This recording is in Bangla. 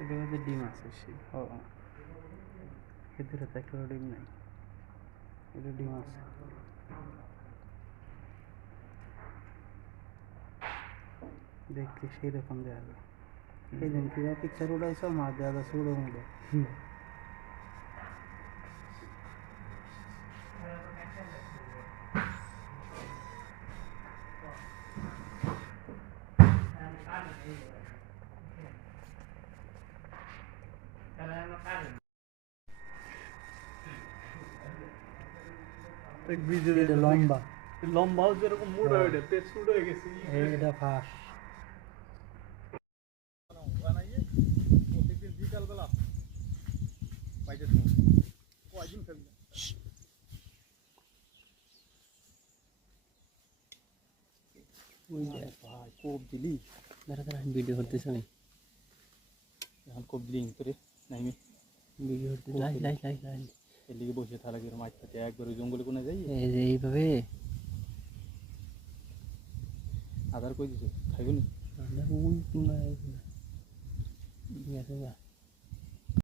এটার মধ্যে ডিম আছে ও এদের তো একটা ডিম নাই, এটা ডিম আছে। দেখতে সেই রকম দেখা যায়। এই দিন কিবা পিকচার উঠাইছ মাছ দেওয়া যাচ্ছে উড়ে মুড়ে। এটা লম্বা লম্বাও যেরকম মোটা হয়ে পেট শুট হয়ে গেছে এটা ফাঁস। বানাইয়ে প্রত্যেকদিন বিকালবেলা বাইরে কয়দিন ফেলবে ওই যে ভাই কোপ দিলি দাঁড়া দাঁড়া ভিডিও করতেছ আমি এখন কোপ দিলি করে নাইমি ভিডিও করতেছি লাই লাই লাই লাই এর লিগে বসে থাকা গিয়ে মাছ থাকে একবার ওই জঙ্গলে কোনে যাই এই যে এইভাবে আধার কই দিছে খাইবনি ওই ঠিক আছে